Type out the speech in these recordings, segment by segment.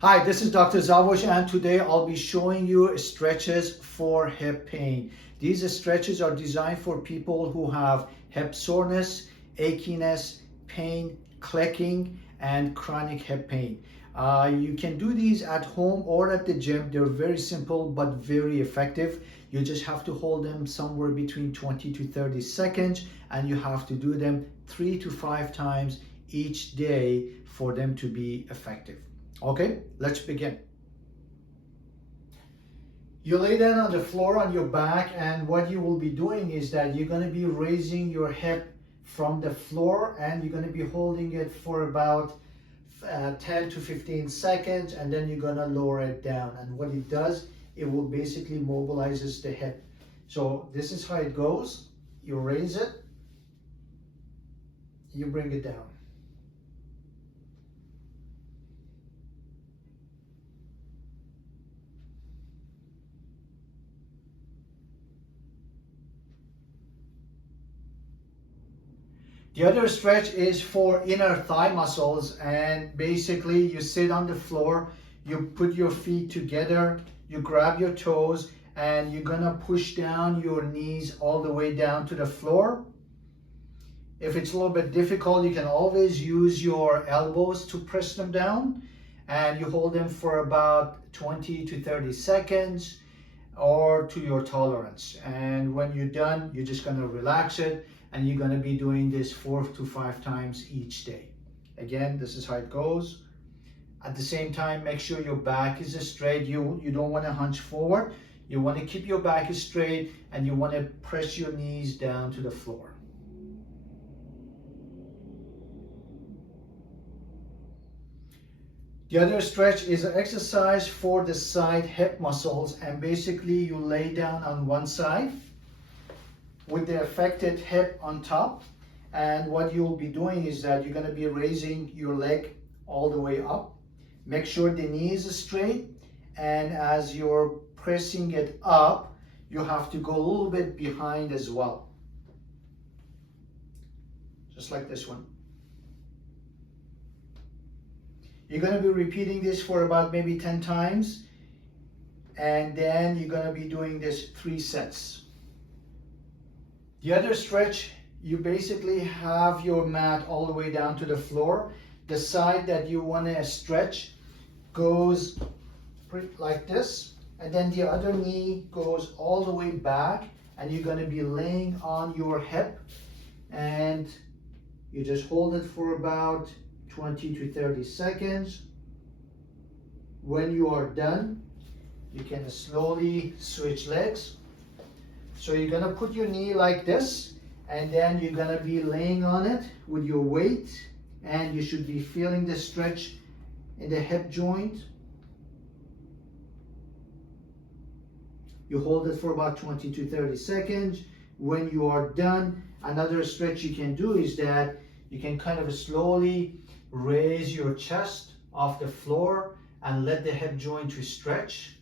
Hi, this is Dr. Zavosh, and today I'll be showing you stretches for hip pain. These stretches are designed for people who have hip soreness, achiness, pain, clicking, and chronic hip pain. You can do these at home or at the gym. They're very simple but very effective. You just have to hold them somewhere between 20 to 30 seconds, and you have to do them 3 to 5 times each day for them to be effective. Okay, let's begin. You lay down on the floor on your back, and what you will be doing is that you're going to be raising your hip from the floor, and you're going to be holding it for about 10 to 15 seconds, and then you're going to lower it down. And what it does, it will basically mobilizes the hip. So this is how it goes. You raise it, you bring it down. The other stretch is for inner thigh muscles, and basically you sit on the floor, you put your feet together, you grab your toes, and you're gonna push down your knees all the way down to the floor. If it's a little bit difficult, you can always use your elbows to press them down, and you hold them for about 20 to 30 seconds or to your tolerance. And when you're done, you're just gonna relax it, and you're going to be doing this 4 to 5 times each day. Again, this is how it goes. At the same time, make sure your back is straight. You don't want to hunch forward. You want to keep your back straight, and you want to press your knees down to the floor. The other stretch is an exercise for the side hip muscles, and basically you lay down on one side with the affected hip on top, and what you'll be doing is that you're going to be raising your leg all the way up. Make sure the knee is straight, and as you're pressing it up, you have to go a little bit behind as well, just like this one. You're going to be repeating this for about maybe 10 times, and then you're going to be doing this 3 sets. The other stretch, you basically have your mat all the way down to the floor. The side that you want to stretch goes like this, and then the other knee goes all the way back, and you're going to be laying on your hip, and you just hold it for about 20 to 30 seconds. When you are done, you can slowly switch legs. So you're gonna put your knee like this, and then you're gonna be laying on it with your weight, and you should be feeling the stretch in the hip joint. You hold it for about 20 to 30 seconds. When you are done, another stretch you can do is that you can kind of slowly raise your chest off the floor and let the hip joint to stretch.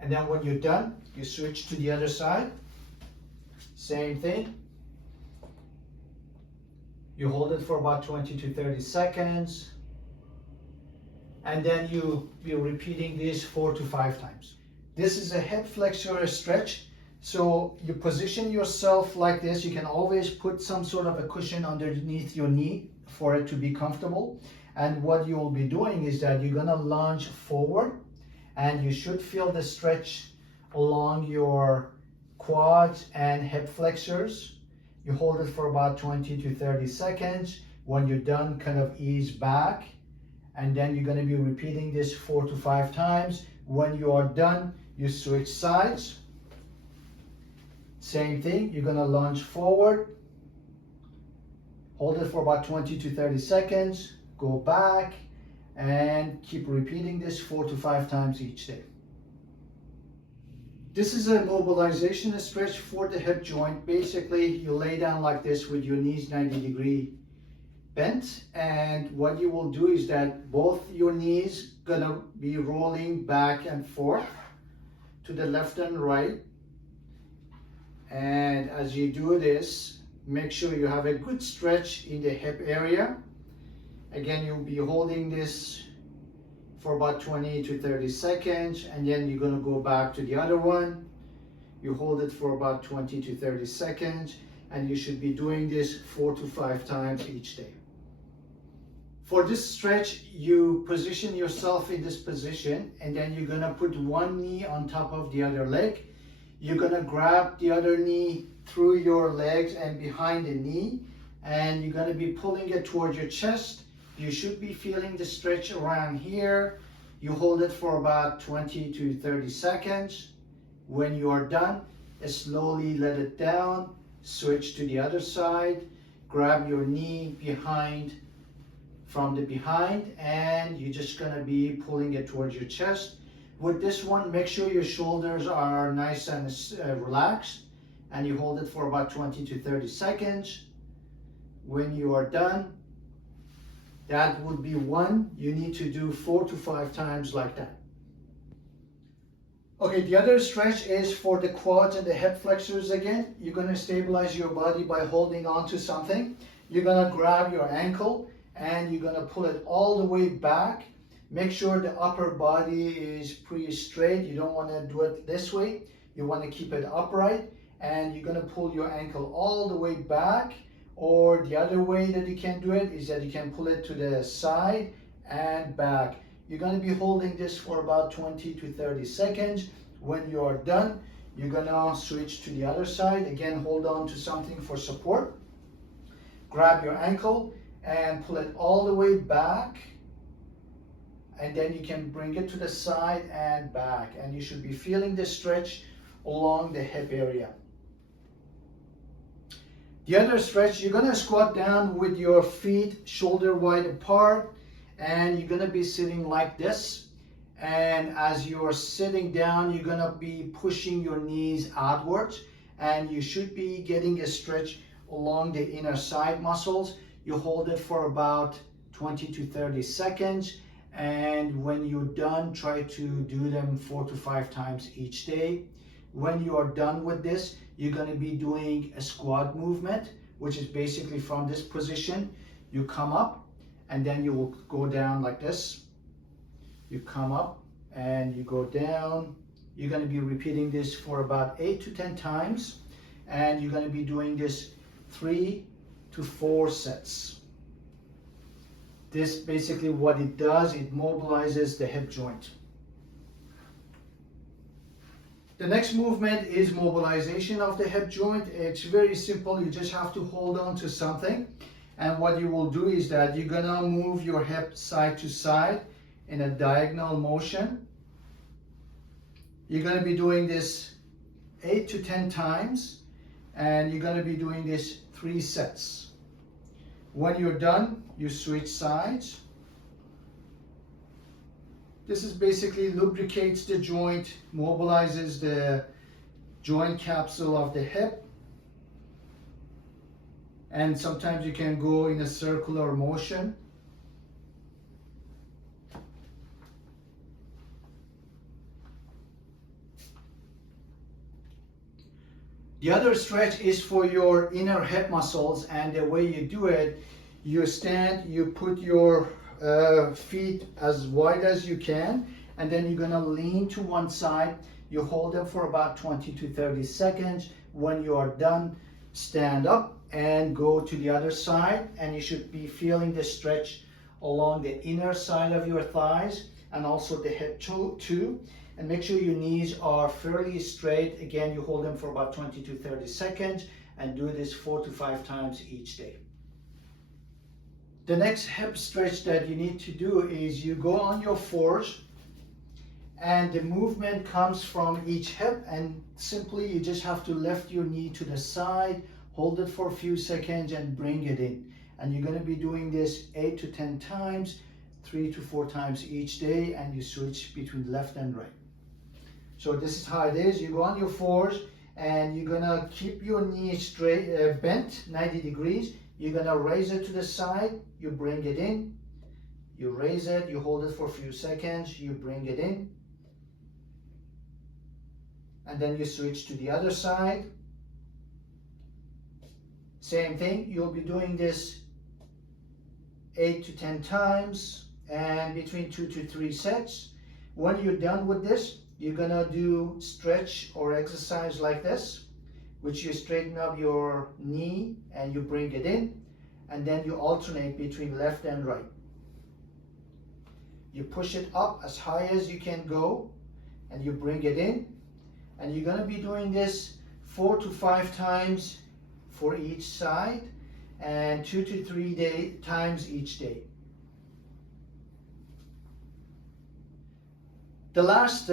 And then when you're done, you switch to the other side. Same thing. You hold it for about 20 to 30 seconds. And then you'll be repeating this 4 to 5 times. This is a hip flexor stretch. So you position yourself like this. You can always put some sort of a cushion underneath your knee for it to be comfortable. And what you'll be doing is that you're gonna lunge forward, and you should feel the stretch along your quads and hip flexors. You hold it for about 20 to 30 seconds. When you're done, kind of ease back, and then you're going to be repeating this 4 to 5 times. When you are done, you switch sides. Same thing, you're going to lunge forward, hold it for about 20 to 30 seconds, go back, and keep repeating this 4 to 5 times each day. This is a mobilization stretch for the hip joint. Basically, you lay down like this with your knees 90-degree bent, and what you will do is that both your knees gonna be rolling back and forth to the left and right. And as you do this, make sure you have a good stretch in the hip area. Again, you'll be holding this for about 20 to 30 seconds, and then you're going to go back to the other one. You hold it for about 20 to 30 seconds, and you should be doing this 4 to 5 times each day. For this stretch, you position yourself in this position, and then you're going to put one knee on top of the other leg. You're going to grab the other knee through your legs and behind the knee, and you're going to be pulling it towards your chest. You should be feeling the stretch around here. You hold it for about 20 to 30 seconds. When you are done, slowly let it down, switch to the other side, grab your knee from the behind, and you're just going to be pulling it towards your chest. With this one, make sure your shoulders are nice and relaxed, and you hold it for about 20 to 30 seconds. When you are done, that would be one. You need to do 4 to 5 times like that. Okay, the other stretch is for the quads and the hip flexors again. You're going to stabilize your body by holding on to something. You're going to grab your ankle and you're going to pull it all the way back. Make sure the upper body is pretty straight. You don't want to do it this way. You want to keep it upright, and you're going to pull your ankle all the way back. Or the other way that you can do it is that you can pull it to the side and back. You're going to be holding this for about 20 to 30 seconds. When you are done, you're going to switch to the other side. Again, hold on to something for support. Grab your ankle and pull it all the way back. And then you can bring it to the side and back. And you should be feeling the stretch along the hip area. The other stretch, you're going to squat down with your feet shoulder wide apart, and you're going to be sitting like this. And as you're sitting down, you're going to be pushing your knees outwards, and you should be getting a stretch along the inner side muscles. You hold it for about 20 to 30 seconds, and when you're done, try to do them 4 to 5 times each day. When you are done with this, you're going to be doing a squat movement, which is basically from this position. You come up and then you will go down like this. You come up and you go down. You're going to be repeating this for about 8 to 10 times, and you're going to be doing this 3 to 4 sets. This basically what it does, it mobilizes the hip joint. The next movement is mobilization of the hip joint. It's very simple. You just have to hold on to something. And what you will do is that you're going to move your hip side to side in a diagonal motion. You're going to be doing this 8 to 10 times. And you're going to be doing this 3 sets. When you're done, you switch sides. This is basically lubricates the joint, mobilizes the joint capsule of the hip. And sometimes you can go in a circular motion. The other stretch is for your inner hip muscles, and the way you do it, you stand, you put your feet as wide as you can, and then you're going to lean to one side. You hold them for about 20 to 30 seconds. When you are done, stand up and go to the other side, and you should be feeling the stretch along the inner side of your thighs and also the hip too. And make sure your knees are fairly straight. Again, you hold them for about 20 to 30 seconds and do this 4 to 5 times each day. The next hip stretch that you need to do is you go on your fours, and the movement comes from each hip, and simply you just have to lift your knee to the side, hold it for a few seconds and bring it in. And you're going to be doing this 8 to 10 times, 3 to 4 times each day, and you switch between left and right. So this is how it is. You go on your fours and you're going to keep your knee straight, bent 90 degrees. You're going to raise it to the side, you bring it in, you raise it, you hold it for a few seconds, you bring it in, and then you switch to the other side. Same thing, you'll be doing this 8 to 10 times, and between 2 to 3 sets. When you're done with this, you're gonna do stretch or exercise like this, which you straighten up your knee and you bring it in, and then you alternate between left and right. You push it up as high as you can go, and you bring it in, and you're gonna be doing this 4 to 5 times for each side, and 2 to 3 times each day. The last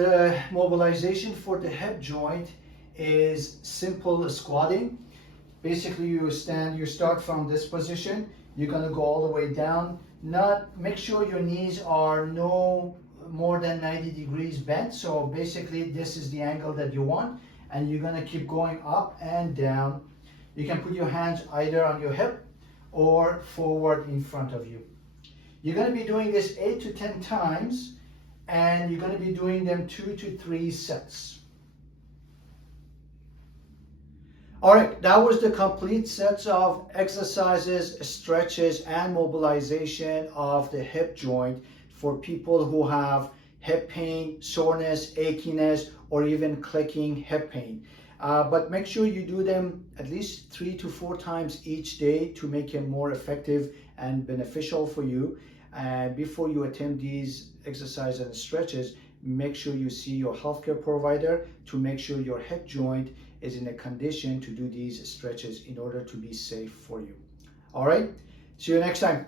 mobilization for the hip joint is simple squatting. Basically, you start from this position. You're gonna go all the way down. Make sure your knees are no more than 90 degrees bent. So basically, this is the angle that you want, and you're gonna keep going up and down. You can put your hands either on your hip or forward in front of you. You're gonna be doing this 8 to 10 times, and you're going to be doing them 2 to 3 sets. All right, that was the complete sets of exercises, stretches, and mobilization of the hip joint for people who have hip pain, soreness, achiness, or even clicking hip pain. But make sure you do them at least 3 to 4 times each day to make it more effective and beneficial for you. And before you attempt these exercises and stretches, make sure you see your healthcare provider to make sure your hip joint is in a condition to do these stretches in order to be safe for you. All right, see you next time.